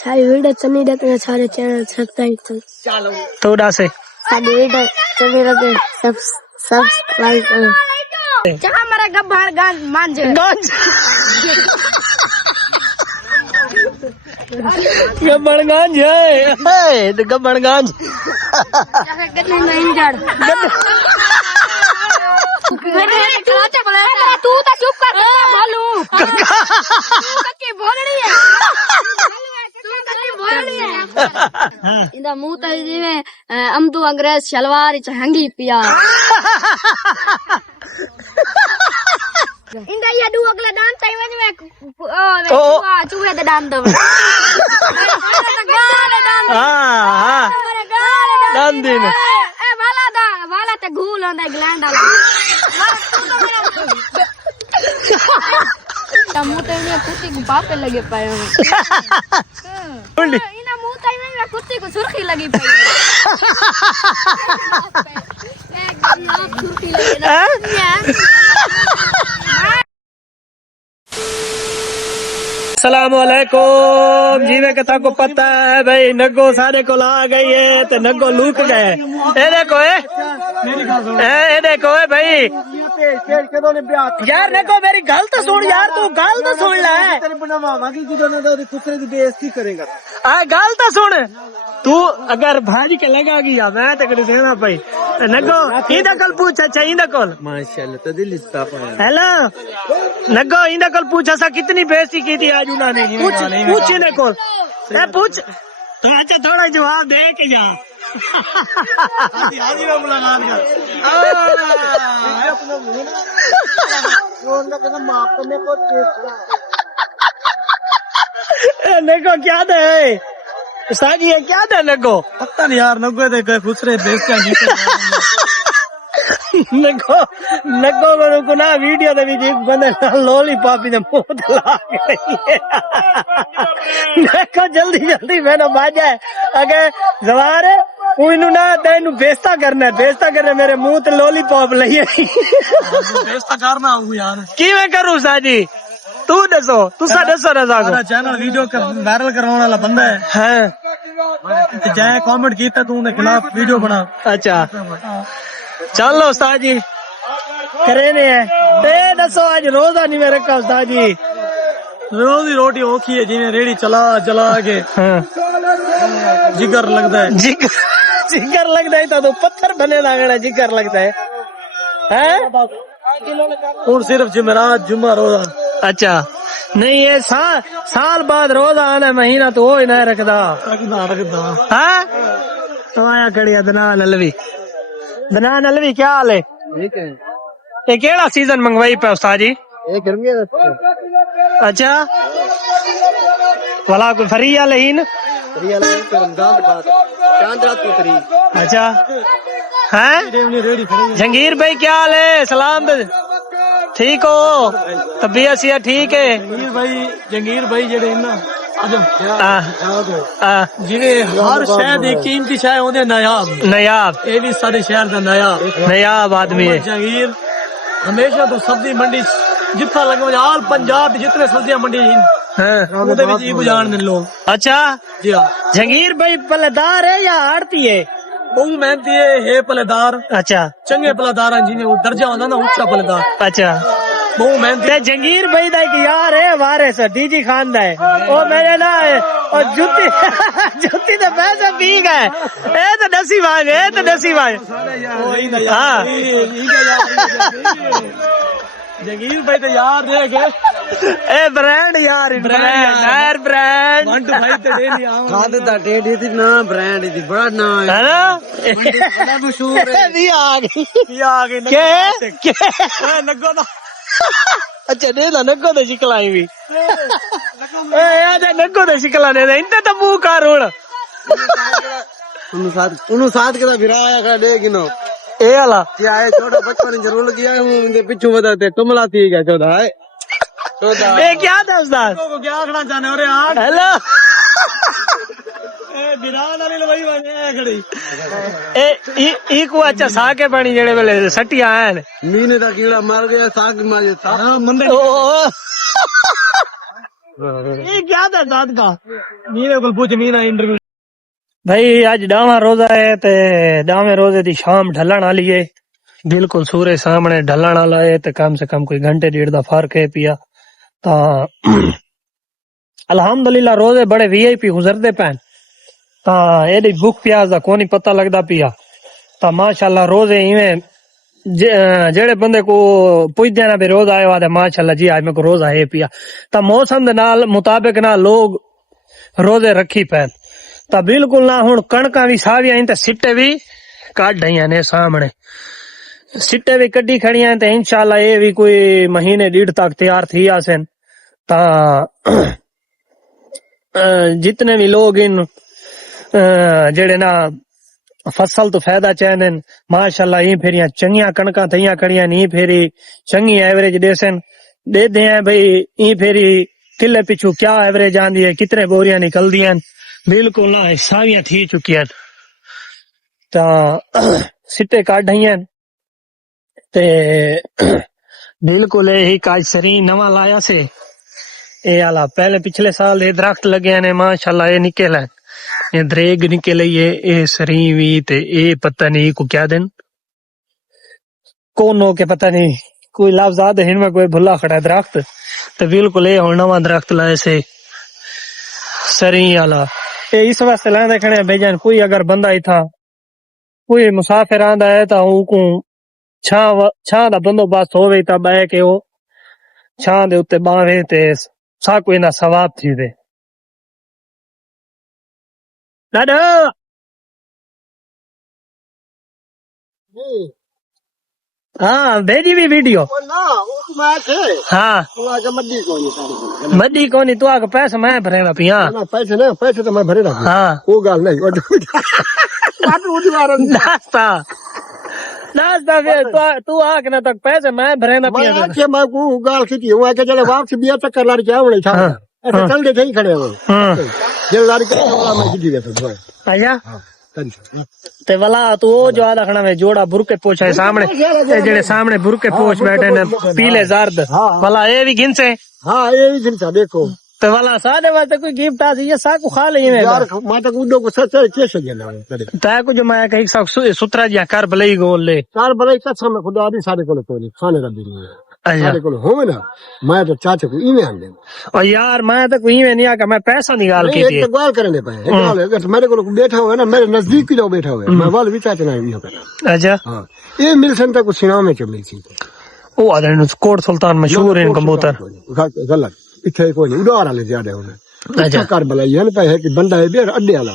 सारी वीडियो चलनी रहती है, सारे चैनल सब्सक्राइब थोड़ा से सारी वीडियो चलनी रहती है, सब्सक्राइब करो। जहाँ हमारा गब्बरगंज मांझे गब्बरगंज है गब्बरगंज तू तो चुप कर बोलू इंदा मुंह तो जिवें अमदू अंग्रेज शलवार हंगी पिया इंदा ये दू अगले दान तई वने में चूहे दे दान दव हां दान दिन ए वाला ते घूल ओंदा ग्लैंड वाला मुंह तई में कुत्ते को पापे लगे पाए इना मुंह तई में कुत्ते को सुर्खी लगी पाई सुर्खी लगी सलामुअलैकुम जीवे कथा को पता है भाई नग्गो सारे को ला गई है तो नग्गो लूक गए ए देखो है भाई यार नग्गो मेरी गल तो सुन यार तू गल तो सुन ले गल तो सुन तू अगर भाजी के लगा गया मैं तो कभी कहना भाई नग्गो इंदा कल पूछ अच्छा इंदा कल माशाल्लाह तो दिल इसका हेलो नग्गो इंदा कल पूछा सा कितनी बेइज्जती की थी आज उन्होंने पूछ इन्हें को पूछ तो अच्छा थोड़ा जवाब दे के जा नग्गो क्या दे साजी है क्या दे नग्गो पता नहीं यार नग्गो दे खुसरे देश का नग्गो को ना वीडियो दे भी बंदे लोली पापी ने मुंह ला गई देखो जल्दी मैंने बाजा है अगर जवार ना तेन बेस्ता करना मेरे मुंह ते लोली पॉप लइए बेस्ता करना यार की मैं करूँ साजी तू दसो तुसा दसो रजा को चैनल वीडियो वायरल करवाने वाला बंदा है जाए कमेंट किया तू उनके खिलाफ वीडियो बना अच्छा चलो उस्ताद जी करे ने ते दसो आज रोजा नहीं मैं रखा उस्ताद जी रोज ही रोटी औखी है जिन्हें रेडी चला के जिगर लगता है जिगर लगता है तो पत्थर बने लगना जिगर लगता है और सिर्फ जुमेरात जुम्मा रोजा अच्छा नहीं ये साल बाद रोजा आना महीना तो वो ही ना रखता हाँ तो आया कड़िया दना नलवी क्या हाल है ठीक है ये केड़ा सीजन मंगवाई पे उस्ताद जी अच्छा वाला कोई फरी या लहीन अच्छा है जंगीर भाई क्या हाल है सलाम ठीक हो तबीयत सी ठीक है जंगीर भाई जेडे ना जिन्हें हर शहर एक कीमती शहर होने नायाब ये भी सारे शहर का नायाब आदमी है जंगीर हमेशा तो सब्जी मंडी जितना लगे आल पंजाब जितने सब्जियां मंडी बुझान लोग अच्छा जी हाँ जंगीर भाई पलेदार है या आड़ती है बहुत मेहनती है पलेदार अच्छा चंगे पलेदार हैं जिन्हें दर्जा होता ना ऊंचा पलेदार अच्छा बहुत मेहनती जंगीर भाई दा एक यार है वारिस डीजी खान दा है वो मेरे ना और जुत्ती तो पैसे पी गए ए तो दसी भाई हाँ जंगीर भाई तो यार देख ए ब्रांड यार ब्रांड मंटू भाई तो डेली खाद दा टेडी थी ना ब्रांड थी बड़ा ना है ना बड़ा मशहूर है भी आ गई क्या नग्गो दा अच्छा दे दा नग्गो दे शिकलाई भी ए याद नग्गो दे शिकला ने इंते तो मुंह कर उनु साथ के भिराया का दे गिनो ए वाला क्या है छोटा बचपन जरूर किया हूं पिछू बताते टुमला थी क्या चौथा है ए क्या था उस्ताद को क्या आखना चाहने हो रे यार हेलो ए बिरान वाली लवाई वाले खड़ी ए को अच्छा साके पानी जेड़े वेले सट्टी आया ने मीने दा कीड़ा मर गया साग माजे हां मंदे ये क्या था दाद का मीरे को पूछ मीना इंटरव्यू भाई अज 10वां रोजा है ते 10वें रोजे दी शाम ढलण वाली है बिल्कुल सूरज सामने ढलण वाला है ते कम से कम कोई घंटे डेढ़ दा फर्क है पिया ता अल्हम्दुलिल्लाह रोजे बड़े वीआईपी गुजरदे पैन ता एदी भूख प्यास दा कोई पता लगदा पिया ता माशाल्लाह रोजे इवें जेड़े बंदे को पुछदे ना भी रोज आए वादे माशाल्लाह जी आज मेरे को रोज आए पिया ता मौसम दे नाल मुताबिक ना लोग रोजे रखी पैन ता बिल्कुल ना हुन कणकां भी सावियां इन ते सिट्टे भी काट ढईयां ने सामने सिट्टे भी कड्डी खड़ियां ते इंशाल्लाह ये भी कोई महीने डेढ़ तक तैयार थी आसन ता जितने भी लोग इन जेड़े ना फसल तो फायदा चाहते माशाल्लाह ये फेरिया चंगिया कणका थइया खड़ियां नी फेरी चंगी एवरेज देसन दे दे हैं भाई ई फेरी किले पिछू क्या एवरेज आंदी है कितने बोरियां निकलदी हैं बिल्कुल ना सावियां थी चुकी हैं ता सिट्टे काट ढईयां ते बिल्कुल यही काज सरी नवा लाया से ए आला पहले पिछले साल ये दरख्त लगे ने माशाल्लाह ये निकल है ये दरेग निकल ये सरी भी ते ये पता नहीं को क्या दिन कौन हो के पता नहीं कोई लफ्ज आदे इनमें कोई भुला खड़ा है दरख्त तो बिल्कुल ये हुन नवा दरख्त लाए से सरी आला ये इस वास्ते लाए खड़े भेजन कोई अगर बंदा ही था कोई मुसाफिर आंदा है तो उनको छां दा बंदोबस्त होवे ता बह के वो छां दे उत्ते बावे ते सा कोई ना सवाब थी दे दादा हाँ भेजी भी वीडियो हाँ मदी कोनी तू आके पैसे मैं भरेगा पिया पैसे तो मैं भरे रहा हाँ वो गाल नहीं नाश्ता नाश्ता फिर तू आके ना तक पैसे मैं भरेगा पिया मैं को गाल की थी वहां के चले वापस बिया चक्कर लाड़ के आवड़े था ऐसे चल के थे खड़े हो जल लाड़ के मैं सीधी गया था आया ते वाला तू वो जो आधा खड़ा में जोड़ा बुरके पोछ है सामने जेड़े सामने बुरके पोछ बैठे ने पीले जर्द वाला ये भी गिन से हाँ ये भी गिनता देखो ते वाला सादे वास्ते कोई गिफ्ट आ ये सा को खा ले यार मैं तो उडो को सच कैसे गेला ता को जो मैं कहीं सब सुतरा जिया कर भले गोल ले चार भले कसम में खुदा भी सारे को कोई खाने का दिन सारे को हो ना मैं तो चाचा को इमे आन दे और यार मैं तो कोई में नहीं आका मैं पैसा निकाल के थी एक गाल करने पे अगर मेरे को बैठा हुआ है ना मेरे नजदीक ही लोग बैठा हुआ है मैं वाल भी चाचा नहीं भी होगा अच्छा हां ये मिल संता को सिनाव में चली थी ओ आदर कोट सुल्तान मशहूर है कबूतर गलत इथे कोई नहीं उड़ार वाले ज्यादा होने अच्छा कर भलाई है पे है कि बंदा है बेर अड्डे वाला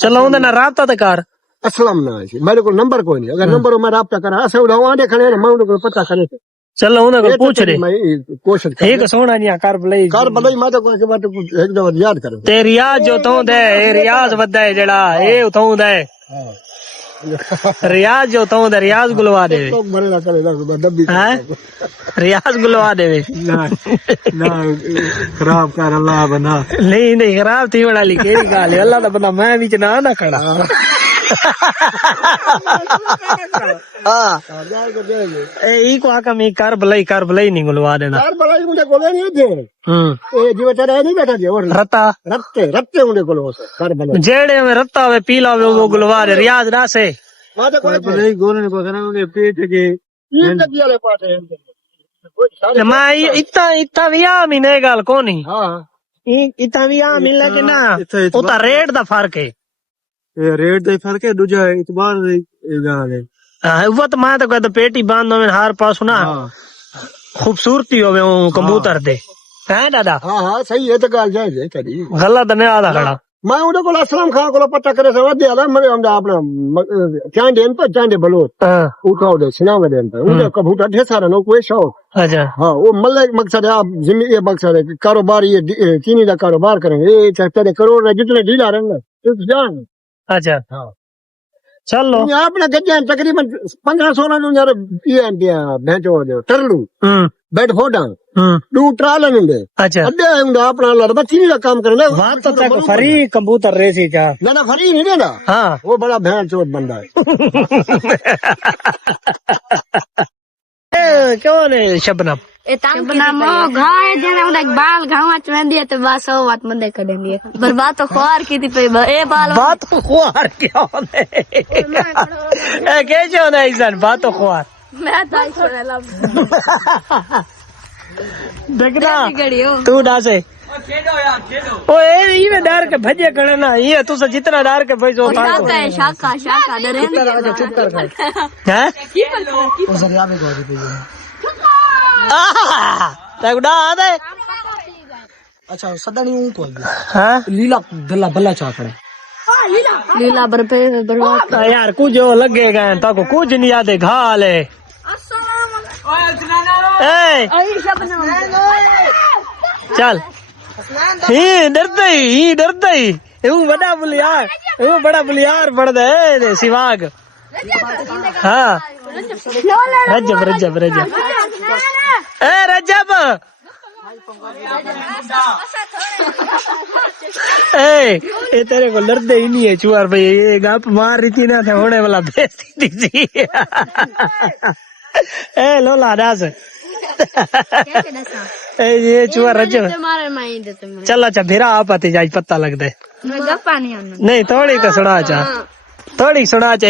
चलो उनदा ना राब्ता ते कर असलम ना है मेरे को नंबर कोई नहीं अगर नंबर में राब्ता करा ऐसे उड़ाओ आंडे खड़े ना मैं उनको पता करे चलो उन्हें को पूछ रे मैं कोशिश ठीक सोना जी कर भलाई मैं तो कोई बात एकदम याद कर ते रियाज जो तो दे रियाज वदा है जेड़ा ए उतो दे रियाज जो तो दे रियाज गुलवा दे रियाज गुलवा दे ना खराब कर अल्लाह बना नहीं खराब थी बड़ा ली केड़ी गाल है अल्लाह दा बंदा मैं बीच ना खड़ा हाँ ई को आका मैं कर भलाई नहीं गुलवा देना कर भलाई मुझे कोले नहीं दे ए जीव तेरा नहीं बैठा दे और रत्ते मुझे कोलो कर भलाई जेड़े में रत्ता वे पीला वे वो गुलवा दे रियाज ना से मां तो कोई भलाई गोने को ना उन्हें पेट के ये लगी वाले पाटे मैं इतना विया महीने गाल कोनी हां इतना विया मिल के ना उता रेट दा फर्क है ये रेट दा फर्क है दूजा इतबार गाल है हाँ वो तो मैं तो कहता पेटी बांधो में हर पास ना खूबसूरती होवे कबूतर दे हैं दादा हाँ सही है तो गाल जायज है करी गलत नहीं आधा खड़ा मैं उन्हें को असलम खान को पता करे से वदे आला मैं हम अपना चांडे बलोत उठाओ दे सिनावे दे उन्हें कबूतर ढेर सारा नो कोई शौक अच्छा हाँ वो मल्ले मकसद है आप जिम्मे ये मकसद है कारोबार ये चीनी का कारोबार करेंगे ये तेरे करोड़ जितने डीलर है ना जान अच्छा हाँ चलो अपना गज्जा तकरीबन 15-16 नु यार ये भेजो टरलू बेड फोडा दू ट्रालन दे अच्छा अड्डे हुंदा अपना लड़बा चीनी का काम करने बात तो तक फरी कबूतर रेसी जा ना फरी नहीं देना हाँ वो बड़ा भैंस चोट बंदा है क्यों ने शबनम बना मो घाय जने उडे बाल घावा चवेंदी है तो बस ओ बात मंदे कडेंदी है पर बात तो ख्वार की थी पे ए बाल बात तो ख्वार क्या होने ए के जो ना इंसान बात तो ख्वार मैं ताई छोड़े लब देखना तू डासे ओए ये डर के भजे करे ना ये तू से जितना डर के भजो था शाका शाका नरेंद्र चुप कर हैं ओ सर यहाँ पे गोदी पे तगड़ा आदे अच्छा सदनी ऊं को हां लीला गल्ला बल्ला चाकड़े लीला बरपे बर्बाद यार कुछ जो लगेगा तो को कुछ नहीं याद है घाल है ए चल ही डरते ही वो बड़ा बुलियार पड़ दे सिवाग हाँ रजब ए रजब ए तेरे को लड़ते ही नहीं है चुआर भाई ये गप मार रही थी ना था होने वाला बेइज्जती थी ए लोला दास ये चुआ रजब चल अच्छा फिर आप आते जाए पता लगता है नहीं थोड़ी तो सुना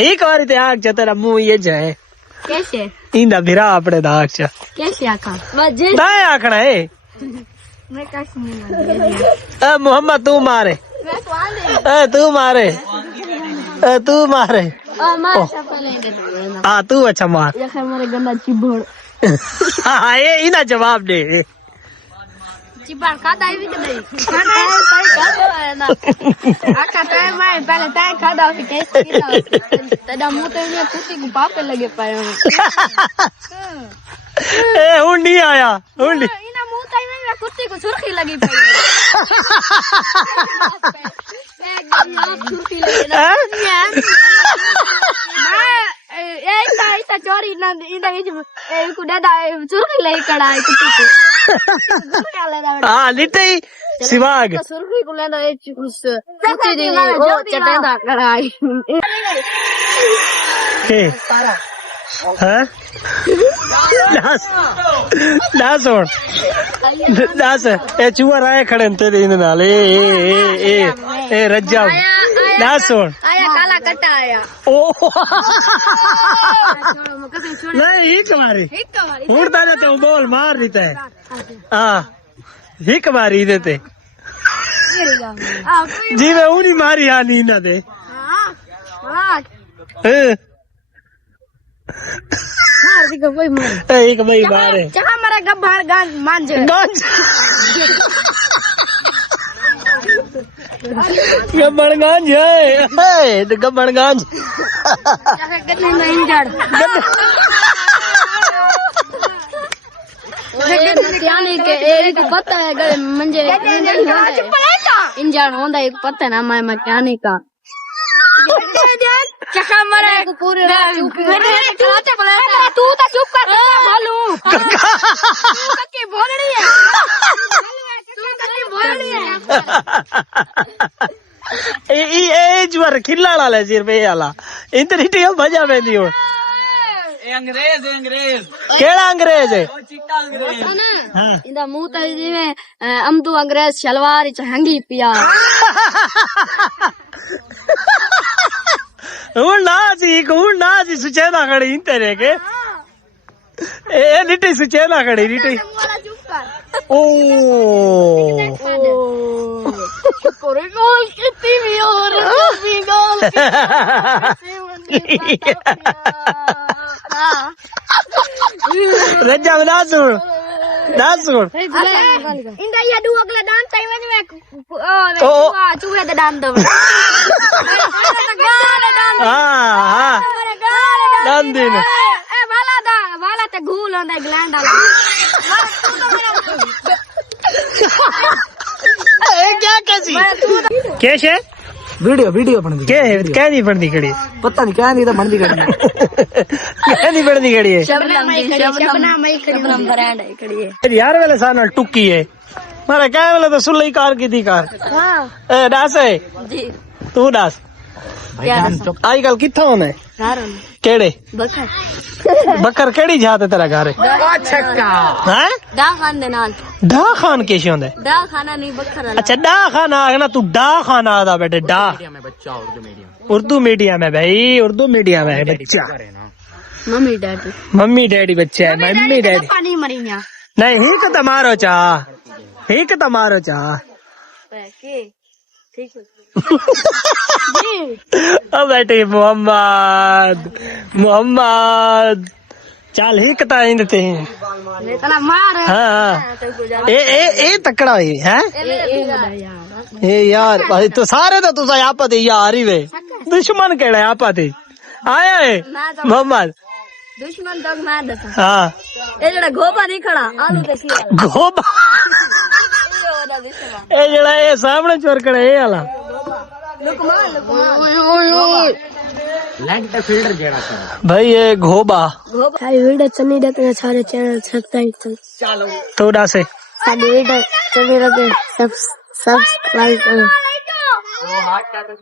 एक बार आग च तेरा मुंह ये जाए कैसे इंदा फिरा अपने दाग च कैसे आखा दाए आखना है मैं कैसे नहीं मोहम्मद तू मारे हाँ तू अच्छा मार हमारे गंदा चिबड़ हाँ ये इना जवाब दे चिबड़ खाता है भी नहीं खाना है पर खाता है ना आका तो मैं पहले तय खाता फिर टेस्ट किया तेरा मुंह तो ये कुत्ते को पापे लगे पाए ए हुंडी आया हुंडी इना मुंह तो मैं कुत्ते को सुर्खी लगी पाई एकदम सुर्खी लगी ऐसा चोरी ना इधर ये कुछ दादा सुर्खी ले कड़ाई कुत्ते को हाँ लिटे सिवाग सुर्खी को लेना ये उस कुत्ते दी वो चटेदा कड़ाई के हाँ दास ए चुआ आए खड़े तेरे इन नाल ए रज्जा दास आया काला कट्टा आया ओ नहीं हिक मारी उड़ता रहते हूँ बोल मार देता है हाँ हिक मारी देते जी मैं उड़ी मारी हाँ नी ना दे एक भाई मारे जहाँ हमारा गब्बर गांज मांझ गब्बड़गंज है गब्बड़गंज एक पता है मंजे इंजन होता एक पता है ना मैं मैकेनिक का चखा मरे पूरे तू तो चुप कर बोलू के बोल रही है ए जुआर खिल्लाड़ा ले सिर पे आला इंतरी टीम भजा में दियो अंग्रेज केड़ा अंग्रेज है हां इंदा मुंह तो जिवे अमदू अंग्रेज शलवार च हंगी पिया हूं ना सी सुचेदा खड़ी इंतरे के ए लिटी सुचेदा खड़ी लिटी ओ कोरे गोल कितनी भी और भी गोल रजा ना सुन इंदा ये दू अगला दान टाइम में चूहे दे दान दो हाँ दान दिन ए वाला ते घूल होंदा ग्लैंड वाला क्या कैसी कैसे वीडियो बन क्या नहीं बनती खड़ी पता नहीं क्या नहीं तो बनती खड़ी क्या नहीं बनती खड़ी है शबनम ब्रांड है खड़ी है यार वाले साल टुक्की है मारा क्या वाला तो सुल्ली कार की थी कार हां ए दास है जी तू दास आजकल कित्था होना है केड़े बकर केड़ी जात है तेरा घर है डा खान दे नाल डा खान कैसे होंदा है डा खाना नहीं बकर वाला अच्छा डा खाना आखना तू डा खाना आता बेटे डा उर्दू मीडियम है भाई उर्दू मीडियम है बच्चा मम्मी डैडी बच्चा है मम्मी डैडी पानी मरीया नहीं हिक तो मारो चा हिक तो मारो चा ठीक है ओ बेटे मोहम्मद चल हिक तो इंदते हैं इतना मार हाँ ए तकड़ा है ए यार भाई तो सारे तो तुसा आपा ते यार ही वे दुश्मन केड़ा है आपा ते आया है मोहम्मद दुश्मन तो मार दसा हाँ ए जड़ा गोबा नहीं खड़ा आलू के सी गोबा ए जड़ा ए सामने चोर कड़ा ए आला भाई ये घोबा सारी वीडियो चलनी रहती है सारे चैनल सब्सक्राइब तो से सारी वीडियो चलनी रहती है सब्सक्राइब करो